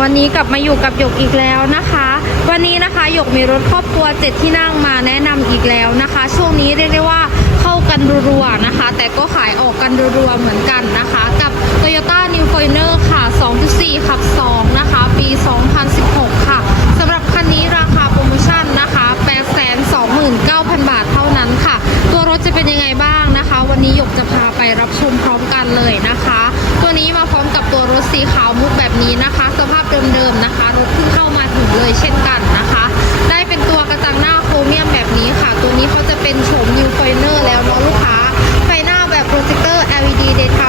วันนี้กลับมาอยู่กับหยกอีกแล้วนะคะ วันนี้นะคะหยกมีรถครอบครัวเจ็ดที่นั่งมาแนะนำอีกแล้วนะคะ ช่วงนี้เรียกได้ว่าเข้ากันรัวๆนะคะ แต่ก็ขายออกกันรัวๆเหมือนกันนะคะ กับ Toyota New f o r n e r ค่ะ 2.4 ขับ 2 นะคะ ปี 2016 ค่ะสำหรับคันนี้ราคาโปรโมชั่นนะคะ 829,000 บาทเท่านั้นค่ะ ตัวรถจะเป็นยังไงบ้างนะคะ วันนี้หยกจะพาไปรับชมพร้อมกันเลยนะคะ ตัวนี้มาพร้อมกับตัวรถสีขาวมุกแบบนี้นะคะ สภาพเดิมๆนะคะ รถเพิ่งเข้ามาถึงเลยเช่นกันนะคะ ได้เป็นตัวกระจังหน้าโครเมียมแบบนี้ค่ะ ตัวนี้เขาจะเป็นโฉม New f o r n e r แล้วเนาะลูกค้า ไฟหน้าแบบโปรเจคเตอร์ LED Daytime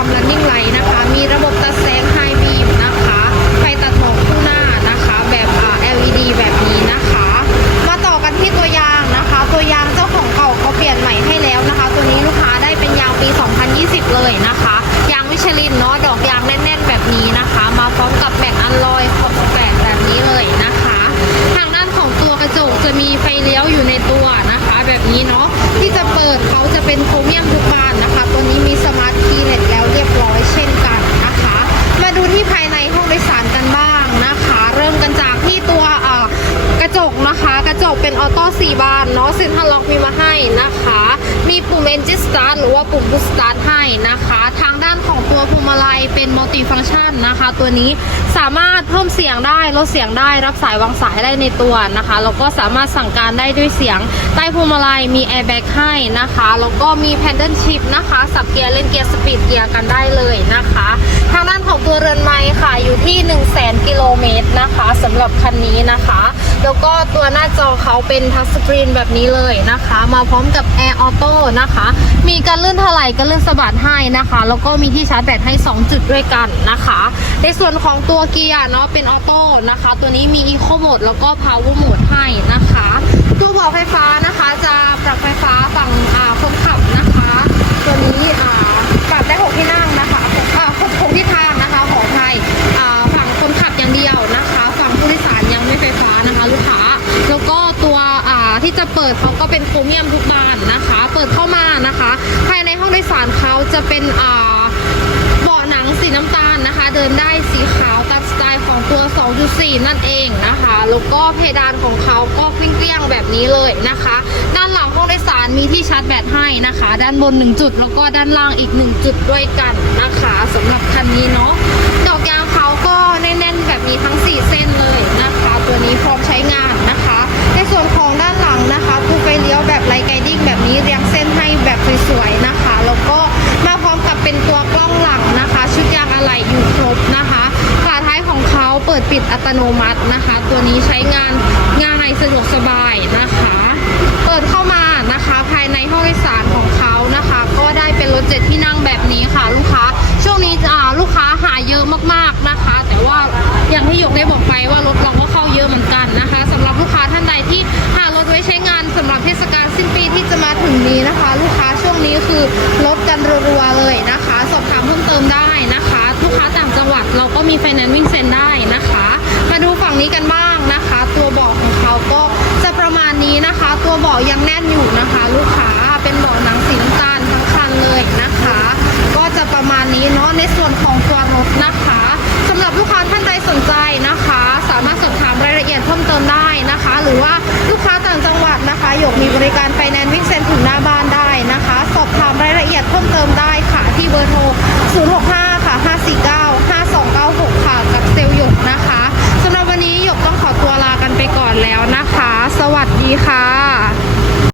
จะมีไฟเลี้ยวอยู่ในตัวนะคะ แบบนี้เนาะที่จะเปิดเขาจะเป็นโครเมียมทุกบานนะคะ ตัวนี้มีสมาร์ทคีย์เล็ตแล้วเรียบร้อยเช่นกันนะคะ มาดูที่ภายในห้องโดยสารกันบ้างนะคะ เริ่มกันจากที่ตัวกระจกนะคะ กระจกเป็นออโต้สี่บานเนาะเซ็นทรัลล็อกมีมาให้นะคะ มีปุ่ม Engine Start หรือว่าปุ่ม Push Start ให้นะคะ ทางด้านของตัวพวงมาลัยเป็นมัลติฟัง c t ชันนะคะ ตัวนี้สามารถเพิ่มเสียงได้ลดเสียงได้รับสายวางสายได้ในตัวนะคะแล้วก็สามารถสั่งการได้ด้วยเสียง ใต้พวงมาลัยมีแอร์แบ็กให้นะคะแล้วก็มีแพนเดิลชิพนะคะสับเกียร์เล่นเกียร์สปีดเกียร์กันได้เลยนะคะ ทางด้านของตัวเรือนไม้ค่ะอยู่ที่ 1 0 0 0 0แกิโลเมตรนะคะสำหรับคันนี้นะคะ แล้วก็ตัวหน้าจอเขาเป็นทัชสกรีนแบบนี้เลยนะคะ มาพร้อมกับแอร์ออโต้นะคะ มีการลื่นถลายการลื่นสะบัดให้นะคะ แล้วก็มีที่ชาร์จแบตให้ 2 จุดด้วยกันนะคะ ในส่วนของตัวเกียร์เนาะเป็นออโต้นะคะ ตัวนี้มีอีโคโหมดแล้วก็พาวเวอร์โหมดให้นะคะ ตัวบอกไฟฟ้านะคะจะปรับไฟฟ้าฝั่ง ที่จะเปิดเขาก็เป็นโครเมียมทุกบานนะคะ เปิดเข้ามานะคะ ภายในห้องโดยสารเขาจะเป็นอ่าเบาะหนังสีน้ำตาลนะคะ เดินได้สีขาวตามสไตล์ของตัว 2.4 นั่นเองนะคะแล้วก็เพดานของเขาก็เกลี้ยงๆแบบนี้เลยนะคะ ด้านหลังห้องโดยสารมีที่ชาร์จแบตให้นะคะ ด้านบน 1 จุด แล้วก็ด้านล่างอีก 1 จุดด้วยกันนะคะสำหรับคันนี้เนาะ ดอัตโนมัตินะคะ ตัวนี้ใช้งานง่ายสะดวกสบายนะคะ เปิดเข้ามานะคะภายในห้องโดยสารของเขานะคะ ก็ได้เป็นรถเจ็ดที่นั่งแบบนี้ค่ะ ลูกค้าช่วงนี้ลูกค้าหาเยอะมากๆนะคะ แต่ว่าอย่างที่หยกได้บอกไปว่ารถเราก็เข้าเยอะเหมือนกันนะคะสำหรับลูกค้าท่านใดที่หารถไว้ใช้งานสำหรับเทศกาลสิ้นปีที่จะมาถึงนี้นะคะ ลูกค้าช่วงนี้คือลดกันรัวๆเลยนะคะ สอบถามเพิ่มเติมได้นะคะ ลูกค้าต่างจังหวัดเราก็มีไฟแนนซ์วิ่ง เบาะยังแน่นอยู่นะคะ ลูกค้าเป็นเบาะหนังสีน้ำตาลทั้งคันเลยนะคะ ก็จะประมาณนี้เนาะในส่วนของตัวรถนะคะสำหรับลูกค้าท่านใดสนใจนะคะ สามารถสอบถามรายละเอียดเพิ่มเติมได้นะคะ หรือว่าลูกค้าต่างจังหวัดนะคะหยกมีบริการไฟแนนซ์วิ่งเซ็นถึงหน้าบ้านได้นะคะ สอบถามรายละเอียดเพิ่มเติมได้ค่ะที่เบอร์โทร 065 ค่ะ 549